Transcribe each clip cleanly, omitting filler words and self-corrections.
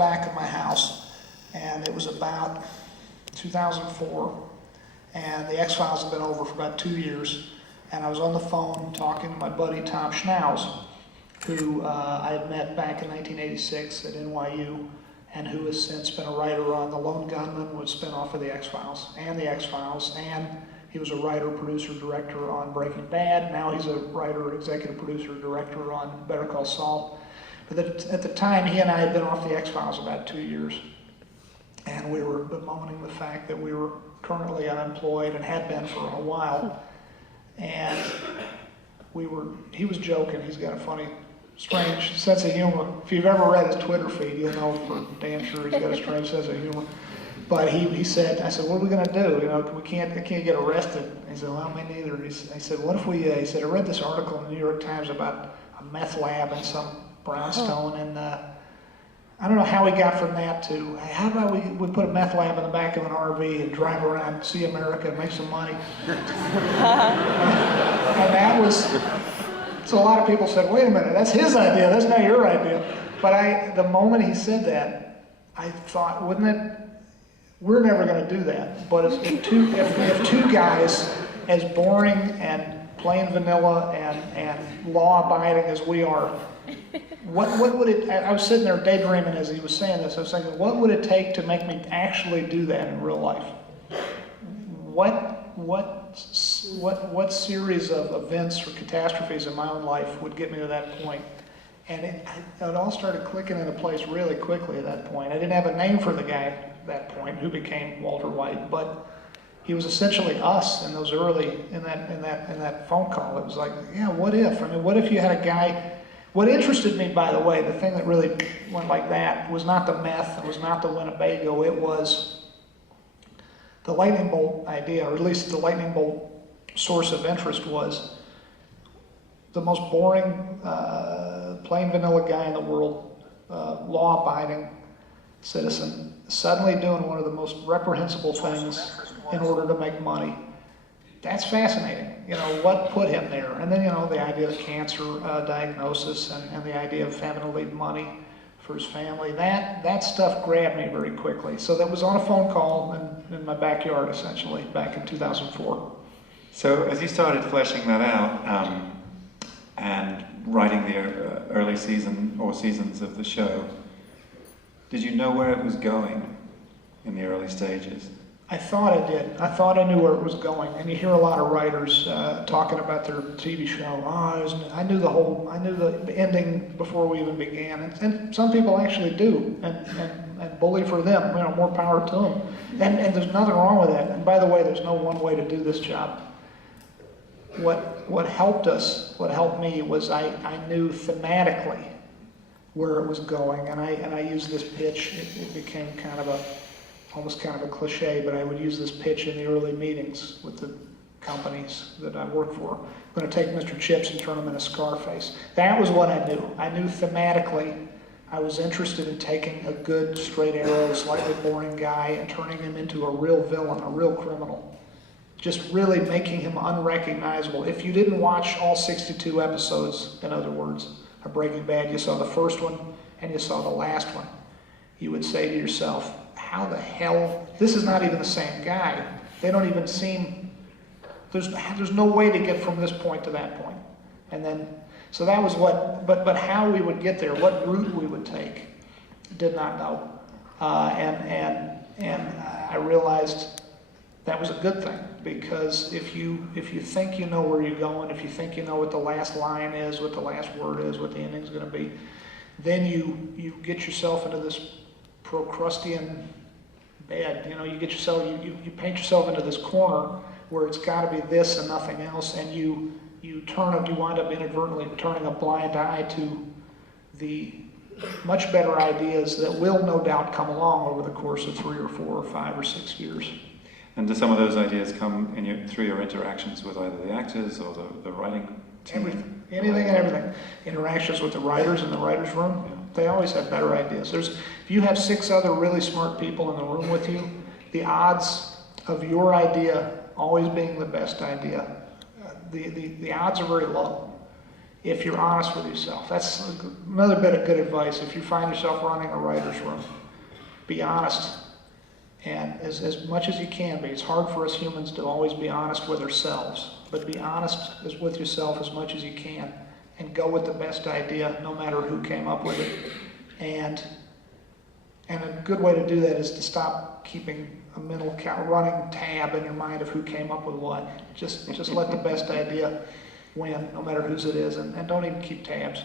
back of my house, and it was about 2004, and the X-Files had been over for about 2 years, and I was on the phone talking to my buddy Tom Schnauz, who I had met back in 1986 at NYU, and who has since been a writer on The Lone Gunman, which spin-off of the X-Files, and he was a writer, producer, director on Breaking Bad. Now he's a writer, executive producer, director on Better Call Saul. But at the time, he and I had been off the X-Files about 2 years, and we were bemoaning the fact that we were currently unemployed and had been for a while. And he was joking. He's got a funny, strange sense of humor. If you've ever read his Twitter feed, you'll know for damn sure he's got a strange sense of humor. But I said, what are we going to do? I can't get arrested. He said, well, me neither. He said, what if he said, I read this article in the New York Times about a meth lab in some brownstone, and I don't know how we got from that to, how about we put a meth lab in the back of an RV and drive around, see America, and make some money. And that was, so a lot of people said, wait a minute, that's his idea, that's not your idea. But the moment he said that, I thought, we're never going to do that. But if two guys as boring and plain vanilla and law-abiding as we are, what would it, I was sitting there daydreaming as he was saying this, I was thinking, what would it take to make me actually do that in real life? What series of events or catastrophes in my own life would get me to that point? And it all started clicking into place really quickly at that point. I didn't have a name for the guy at that point, who became Walter White, but he was essentially us in those in that phone call. It was like, yeah, what if? I mean, what if you had a guy? What interested me, by the way, the thing that really went like that, was not the meth, it was not the Winnebago, it was the lightning bolt idea, or at least the lightning bolt source of interest was the most boring, plain vanilla guy in the world, law-abiding citizen, suddenly doing one of the most reprehensible things in order to make money. That's fascinating. What put him there? And then, the idea of cancer diagnosis and the idea of having to leave money for his family, that stuff grabbed me very quickly. So that was on a phone call in my backyard, essentially, back in 2004. So as you started fleshing that out and writing the early season or seasons of the show, did you know where it was going in the early stages? I thought I did. I thought I knew where it was going. And you hear a lot of writers talking about their TV show. I knew the ending before we even began. And some people actually do, and bully for them. More power to them. And there's nothing wrong with that. And by the way, there's no one way to do this job. What helped me was I knew thematically where it was going, and I used this pitch. It became almost kind of a cliche, but I would use this pitch in the early meetings with the companies that I worked for. I'm going to take Mr. Chips and turn him into Scarface. That was what I knew. I knew thematically I was interested in taking a good, straight arrow, slightly boring guy and turning him into a real villain, a real criminal. Just really making him unrecognizable. If you didn't watch all 62 episodes, in other words, of Breaking Bad, you saw the first one and you saw the last one, you would say to yourself, how the hell, this is not even the same guy. They don't even seem, there's no way to get from this point to that point. And then, so that was but how we would get there, what route we would take, did not know. And I realized that was a good thing, because if you think you know where you're going, if you think you know what the last line is, what the last word is, what the ending's going to be, then you get yourself into this Procrustean bed. You get yourself, you paint yourself into this corner where it's got to be this and nothing else, and you wind up inadvertently turning a blind eye to the much better ideas that will no doubt come along over the course of 3 or 4 or 5 or 6 years. And do some of those ideas come through your interactions with either the actors or the writing team? Everything. Anything and everything. Interactions with the writers in the writer's room, they always have better ideas. If you have 6 other really smart people in the room with you, the odds of your idea always being the best idea, the odds are very low. if you're honest with yourself. That's another bit of good advice. If you find yourself running a writer's room, be honest. And as much as you can be. It's hard for us humans to always be honest with ourselves, but be honest with yourself as much as you can and go with the best idea, no matter who came up with it. And a good way to do that is to stop keeping a mental running tab in your mind of who came up with what. Just let the best idea win, no matter whose it is, and don't even keep tabs.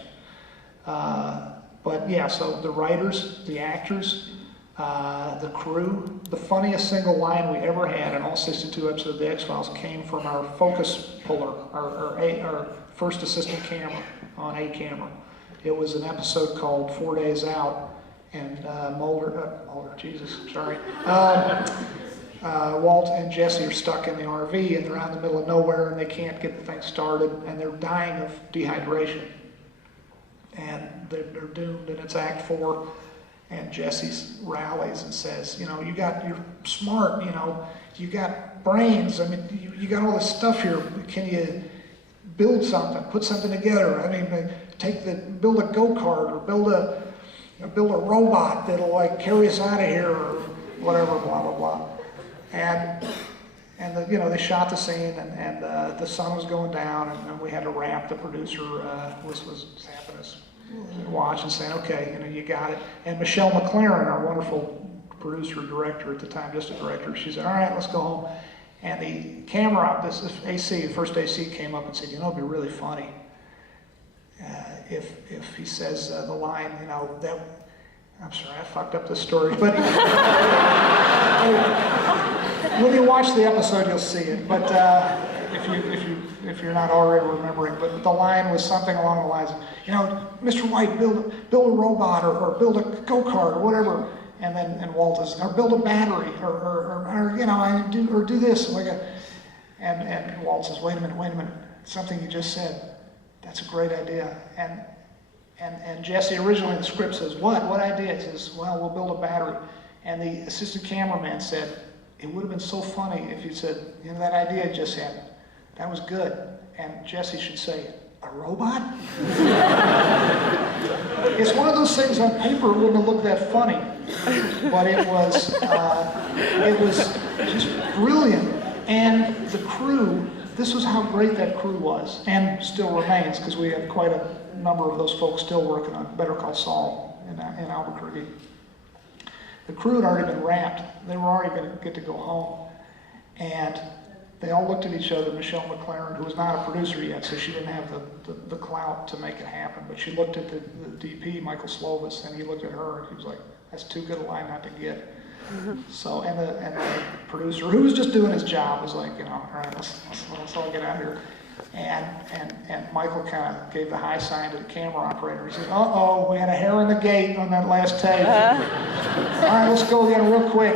But yeah, so the writers, the actors, the crew, the funniest single line we ever had in all 62 episodes of The X-Files came from our focus puller, our first assistant camera on A camera. It was an episode called 4 Days Out, and Walt and Jesse are stuck in the RV, and they're out in the middle of nowhere, and they can't get the thing started, and they're dying of dehydration. And they're doomed, and it's Act 4, and Jesse rallies and says, you know, you're smart, you know, you got brains, I mean, you got all this stuff here, can you build something, put something together? I mean, build a go-kart, or build a robot that'll like carry us out of here, or whatever, blah, blah, blah. And they shot the scene, and the sun was going down, and we had to wrap. The producer was having us watch and saying, okay, you got it. And Michelle McLaren, our wonderful producer, director at the time, just a director, she said, all right, let's go home. And the camera, this AC, the first AC came up and said, it'd be really funny if he says the line, that, I'm sorry, I fucked up this story, but when you watch the episode, you'll see it. But if you're not already remembering, but the line was something along the lines of, Mr. White, build a robot, or build a go-kart, or whatever. And Walt is, or build a battery, or do this, and Walt says, wait a minute, something you just said, that's a great idea. And Jesse, originally the script says, what idea? He says, well, we'll build a battery. And the assistant cameraman said, it would have been so funny if you said, that idea you just had, that was good. And Jesse should say, a robot? It's one of those things on paper it wouldn't have looked that funny, but it was just brilliant. And the crew, this was how great that crew was, and still remains, because we have quite a number of those folks still working on Better Call Saul in Albuquerque. The crew had already been wrapped. They were already going to get to go home. And they all looked at each other. Michelle McLaren, who was not a producer yet, so she didn't have the clout to make it happen, but she looked at the DP, Michael Slovis, and he looked at her, and he was like, that's too good a line not to get. So, and the producer, who was just doing his job, was like, all right, let's all get out of here. And Michael kind of gave the high sign to the camera operator. He said, uh-oh, we had a hair in the gate on that last take. All right, let's go again real quick.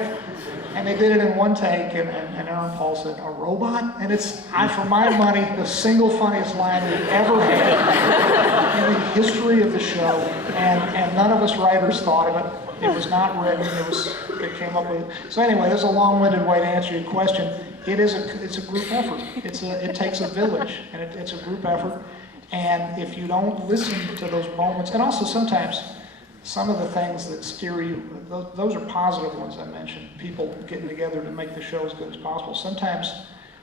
And they did it in one take, and Aaron Paul said, a robot? And it's, for my money, the single funniest line we ever had in the history of the show. And none of us writers thought of it. It was not written, it came up with it. So anyway, there's a long-winded way to answer your question. It's a group effort. It takes a village, and it's a group effort. And if you don't listen to those moments, and also sometimes some of the things that steer you, those are positive ones I mentioned, people getting together to make the show as good as possible. Sometimes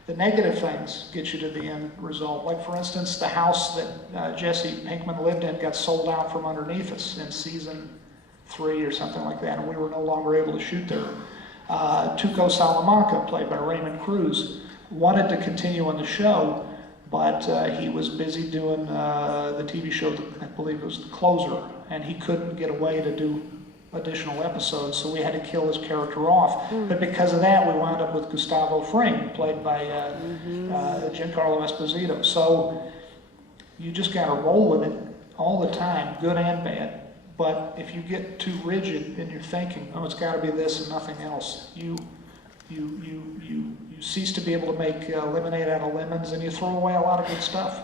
the negative things get you to the end result. Like, for instance, the house that Jesse Pinkman lived in got sold out from underneath us in season 3 or something like that, and we were no longer able to shoot there. Tuco Salamanca, played by Raymond Cruz, wanted to continue on the show, but he was busy doing the TV show, I believe it was The Closer, and he couldn't get away to do additional episodes, so we had to kill his character off. But because of that, we wound up with Gustavo Fring, played by Giancarlo Esposito. So you just got to roll with it all the time, good and bad. But if you get too rigid in your thinking, it's got to be this and nothing else, you cease to be able to make lemonade out of lemons, and you throw away a lot of good stuff.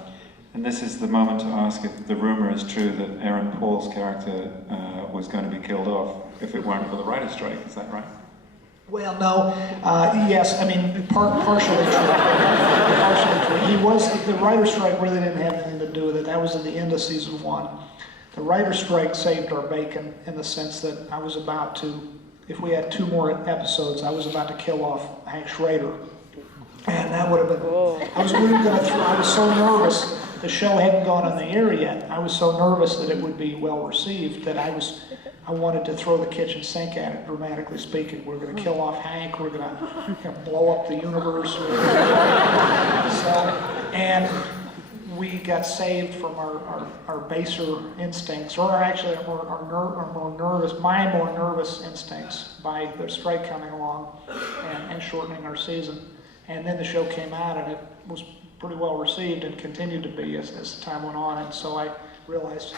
And this is the moment to ask if the rumor is true that Aaron Paul's character was going to be killed off if it weren't for the writer's strike. Is that right? Well, no. Yes, partially true. Partially true. The writer's strike really didn't have anything to to do with it. That was at the end of season 1. The writer's strike saved our bacon in the sense that I was about to, if we had 2 more episodes, I was about to kill off Hank Schrader. And that would have been, I was really going to throw, I was so nervous, the show hadn't gone on the air yet. I was so nervous that it would be well received that I wanted to throw the kitchen sink at it, dramatically speaking. We're going to kill off Hank, we're going to blow up the universe. And we got saved from our baser instincts, or actually my more nervous instincts by the strike coming along and shortening our season. And then the show came out and it was pretty well received and continued to be as time went on. And so I realized,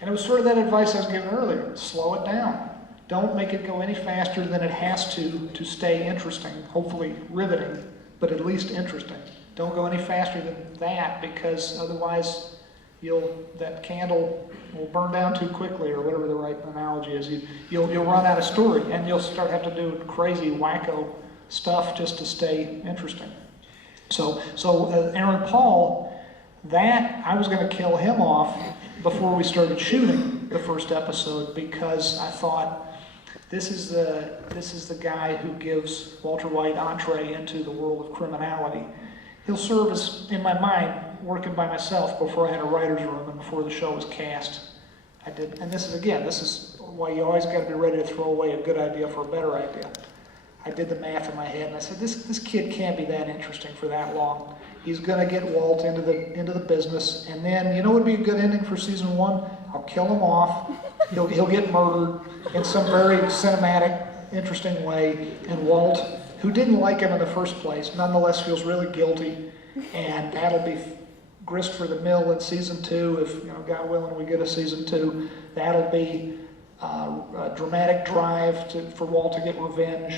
and it was sort of that advice I was given earlier, slow it down. Don't make it go any faster than it has to stay interesting, hopefully riveting, but at least interesting. Don't go any faster than that, because otherwise that candle will burn down too quickly, or whatever the right analogy is. You'll run out of story, and you'll start having to do crazy, wacko stuff just to stay interesting. So Aaron Paul, that I was going to kill him off before we started shooting the first episode, because I thought this is the guy who gives Walter White entree into the world of criminality. He'll serve as, in my mind, working by myself before I had a writer's room and before the show was cast. I did, and this is why you always got to be ready to throw away a good idea for a better idea. I did the math in my head and I said, this kid can't be that interesting for that long. He's going to get Walt into the business, and then you know what would be a good ending for season 1? I'll kill him off. He'll get murdered in some very cinematic, interesting way, and Walt, who didn't like him in the first place, nonetheless feels really guilty, and that'll be grist for the mill in season 2. If God willing we get a season 2, that'll be a dramatic drive for Walt to get revenge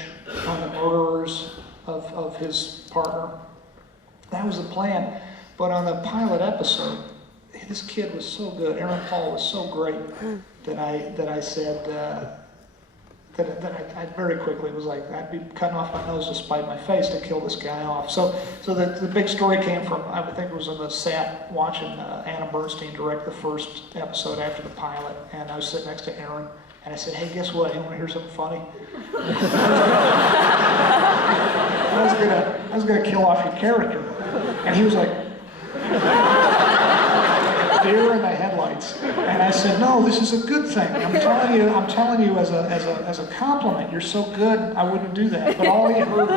on the murderers of his partner. That was the plan. But on the pilot episode, this kid was so good. Aaron Paul was so great that I said that I very quickly was like, I'd be cutting off my nose to spite my face to kill this guy off. So the big story came from, I think it was on the set watching Anna Bernstein direct the first episode after the pilot, and I was sitting next to Aaron, and I said, hey, guess what? You want to hear something funny? I was gonna kill off your character. And he was like, deer in the headlights. And I said, no, this is a good thing. I'm telling you as a compliment. You're so good, I wouldn't do that. But all he heard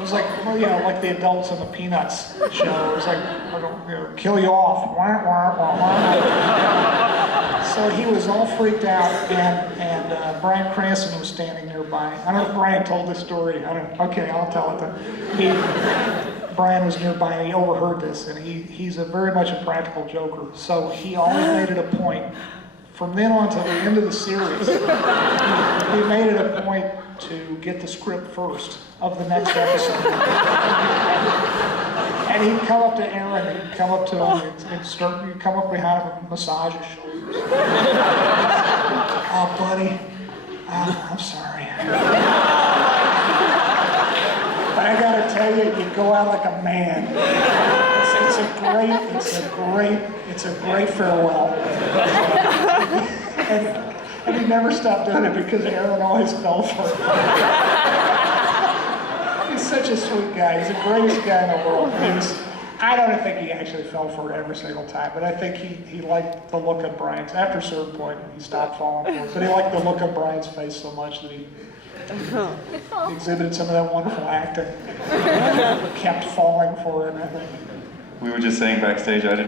was like, like the adults in the Peanuts show. It was like, I'm gonna kill you off. Wah, wah, wah, wah. So he was all freaked out, and Bryan Cranston was standing nearby. I don't know if Bryan told this story. Okay, I'll tell it then. Bryan was nearby and he overheard this, and he's very much a practical joker. So he always made it a point, from then on till the end of the series, he made it a point to get the script first of the next episode. And he'd come up to Aaron, he'd come up to him, he'd come up behind him and massage his shoulders. Oh, buddy, I'm sorry. But I gotta tell you, you go out like a man. It's a great farewell. And he never stopped doing it because Aaron always fell for it. He's such a sweet guy. He's the greatest guy in the world. I don't think he actually fell for it every single time, but I think he liked the look of Brian's. After a certain point, he stopped falling for it. But he liked the look of Brian's face so much that he exhibited some of that wonderful acting. Kept falling for it, I think. We were just saying backstage, I didn't